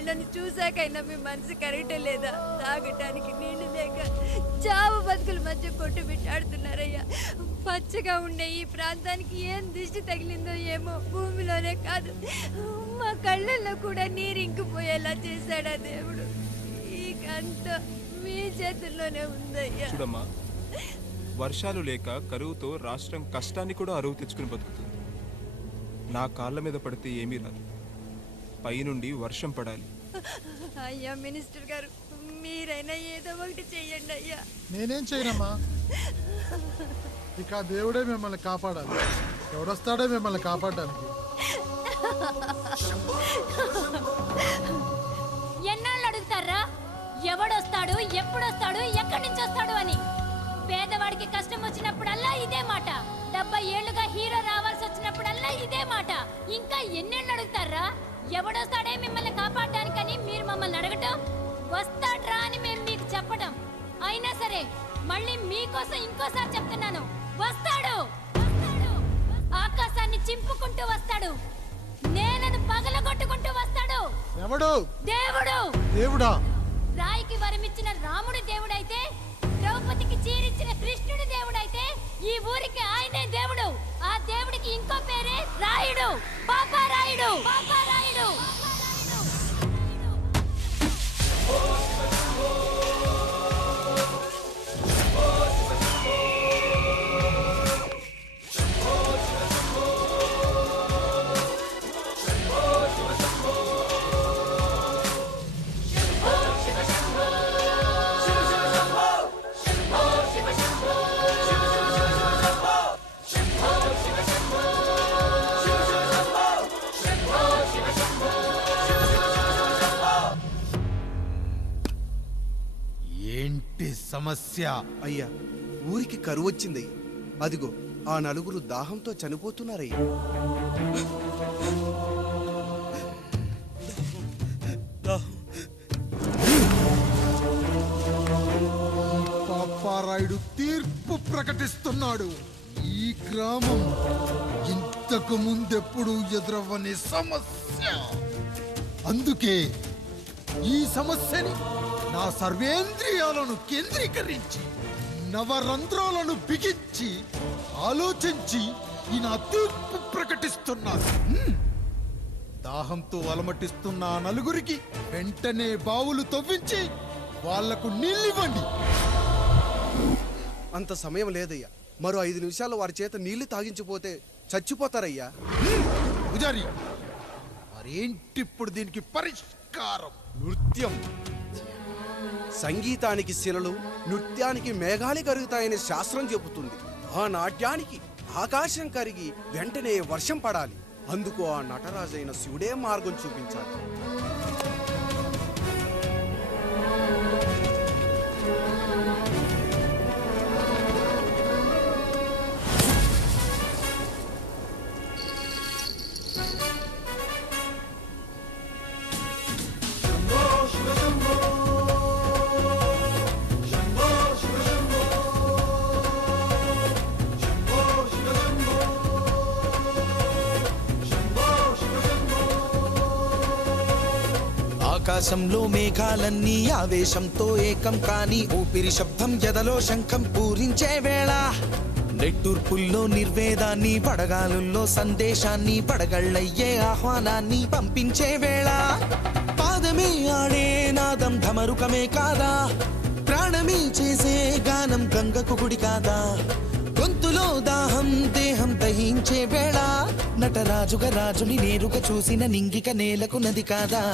వీళ్ళని చూసాకైనా మీ మనసు కరెక్ట్ లేదా? తాగటానికి నీళ్ళు లేక చావు బతుకుల మధ్య కొట్టు పెట్టాడుతున్నారయ్యా పచ్చగా ఉండే ఈ ప్రాంతానికి ఏం దిష్టి తగిలిందో ఏమో భూమిలోనే కాదు. మా కళ్ళల్లో కూడా నీరు ఇంకిపోయేలా చేశాడా దేవుడు? ఈ మీ చేతుల్లోనే ఉందయ్యా. చూడమ్మా వర్షాలు లేక కరువుతో రాష్ట్రం కష్టాన్ని కూడా అరువు తెచ్చుకుని బతుకుతుంది. నా కాళ్ళ మీద పడితే ఏమీ రాదు. పైనుండి వర్షం పడాలి. అయ్యా మినిస్టర్ గారు మీరైనా ఏదో ఒకటి చెయ్యండి అయ్యా. నేనేం చేయనమ్మా? ఇక దేవుడే మిమ్మల్ని కాపాడాలి. ఎవడొస్తాడో మిమ్మల్ని కాపాడడానికి. ఎన్నాళ్ళు అడుగుతారా? ఎవడొస్తాడు ఎప్పుడొస్తాడు ఎక్కడి నుంచి వస్తాడు అని? పేదవాడికి కష్టం వచ్చినప్పుడల్లా ఇదే మాట. డెబ్బై ఏళ్ళుగా హీరో రావాల్సి వచ్చినప్పుడల్లా ఇదే మాట. ఇంకా ఎన్నెళ్ళు అడుగుతారా? ఎవడొస్తాడే మిమ్మల్ని కాపాడడానికని మీరు మమ్మల్ని అడగటం? వస్తాడ్రా అని మేము మీకు చెప్పడం అయినా సరే మళ్ళీ మీకోసం ఇంకోసారి చెప్తున్నాను. వస్తాడు! ఆకాశాన్ని చింపుకుంటూ వస్తాడు. నేలను పగలగొట్టుకుంటూ వస్తాడు. ఎవడు? దేవుడు! దేవుడా? రాయికి వరమిచ్చిన రాముడు దేవుడైతే ద్రౌపదికి చీరిచ్చిన కృష్ణుడు దేవుడైతే ఈ ఊరికి ఆయనే దేవుడు. ఆ దేవుడికి ఇంకో పేరే రాయుడు. పాపా రాయుడు పాపా సమస్య. అయ్యా ఊరికి కరువు వచ్చింది అదిగో ఆ నలుగురు దాహంతో చనిపోతున్నారయ్యా. పాపారాయుడు తీర్పు ప్రకటిస్తున్నాడు. ఈ గ్రామం ఇంతకు ముందెప్పుడు ఎదురవ్వని సమస్య. అందుకే ఈ సమస్యని నా సర్వేంద్రియాలను కేంద్రీకరించి నవరంధ్రాలను బిగించి ఆలోచించి ఈ నా తీర్పు ప్రకటిస్తున్నాను. దాహంతో అలమటిస్తున్న నలుగురికి వెంటనే బావులు తవ్వించి వాళ్ళకు నీళ్ళివ్వండి. అంత సమయం లేదయ్యా. మరో ఐదు నిమిషాల్లో వారి చేత నీళ్ళు తాగించిపోతే చచ్చిపోతారయ్యా. పూజారి మరేంటిప్పుడు దీనికి పరిష్కారం? నృత్యం. సంగీతానికి శిలలు నృత్యానికి మేఘాలు కరుగుతాయని శాస్త్రం చెబుతుంది. ఆ నాట్యానికి ఆకాశం కరిగి వెంటనే వర్షం పడాలి. అందుకు ఆ నటరాజైన శివుడే మార్గం చూపించాలి. ఆకాశంలో మేఘాలన్నీ ఆవేశంతో ఏకం కాని ఊపిరి శబ్దం ఎదలో శంఖం పూరించే వేళ. నెట్టూర్పుల్లో నిర్వేదాన్ని పడగాలుల్లో సందేశాన్ని పడగళ్ళయ్యే ఆహ్వానాన్ని పంపించే వేళ. పాదమే ఆడే నాదం ధమరుకమే కాదా? ప్రాణమే చేసే గానం గంగకు గుడి కాదా? గొంతులో దాహం దేహం దహించే వేళ. నటరాజుగా రాజుని నేరుగా చూసిన నింగిక నేలకు నది కాదా.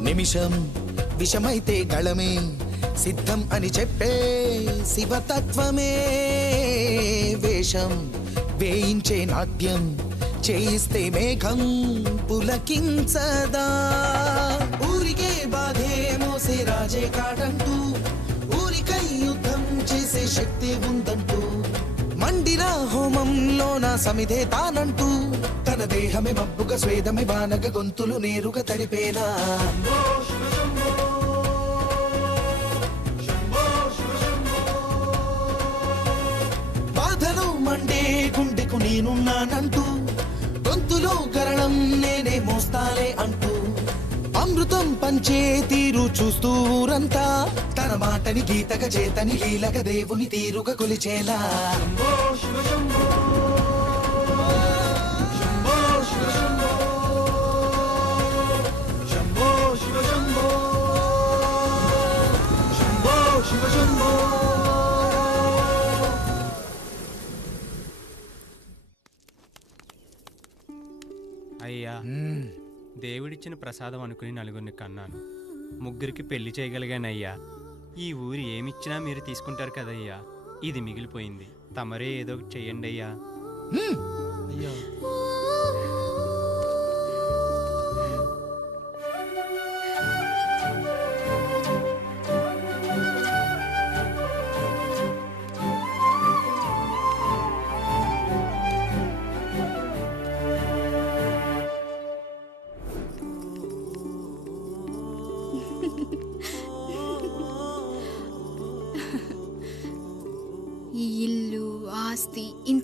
నిమిషం విషమైతే గళమే. సిద్ధం అని చెప్పే శివతత్వమే. వేషం వేయించే నాట్యం చేయిస్తే మేఘం పులకించదా? ఊరికే బాధే మోసే రాజే కాడంటూ ఊరికై యుద్ధం చేసే శక్తి ఉందంటూ మండిన హోమంలో నా సమిధే తానంటూ తన దేహమే మబ్బుగా స్వేదమే వానగ గొంతులు నేరుగా తడిపేనా? నేనున్నానంటూ గొంతులో గరణం నేనే మోస్తాలే అంటూ అమృతం పంచే తీరు చూస్తూ ఊరంతా తన మాటని గీతక చేతని లీలక దేవుని తీరుగా కొలిచేలా. అయ్యా దేవుడిచ్చిన ప్రసాదం అనుకుని నలుగురిని కన్నాను. ముగ్గురికి పెళ్ళి చేయగలిగానయ్యా. ఈ ఊరు ఏమిచ్చినా మీరు తీసుకుంటారు కదయ్యా. ఇది మిగిలిపోయింది. తమరే ఏదో ఒకటి చెయ్యండి అయ్యా. ఈ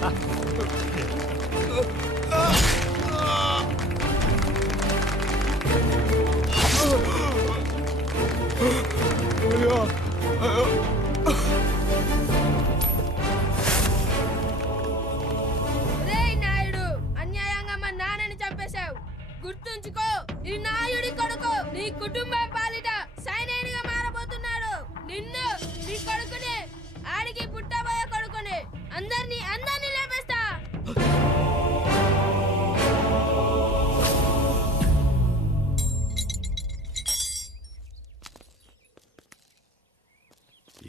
啊 对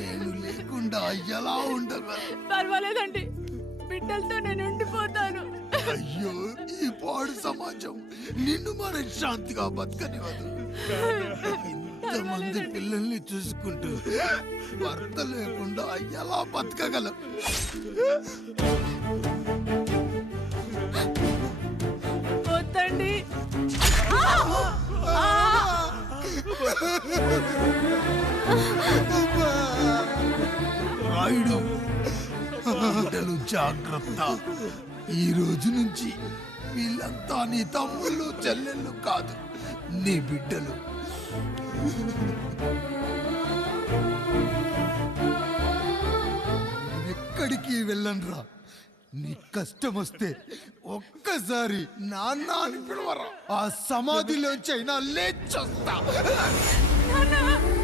నేను లేకుండా ఎలా ఉండగా పర్వాలేదండి. బిడ్డలతో నేను ఉండిపోతాను. అయ్యో ఈ పాడు సమాజం నిన్ను మనశ్శాంతిగా బతకనివ్వదు. ఇంతమంది పిల్లల్ని చూసుకుంటూ భర్త లేకుండా ఎలా బతకగలం. రాయుడు బిడ్డలు జాగ్రత్త. ఈ రోజు నుంచి వీళ్ళంతా నీ తమ్ముళ్ళు చెల్లెళ్ళు కాదు నీ బిడ్డలు. ఎక్కడికి వెళ్ళనరా నీ కష్టం వస్తే ఒక్కసారి నాన్న అని పిలవరా. ఆ సమాధిలోంచి అయినా లేచొస్తా. నాన్న!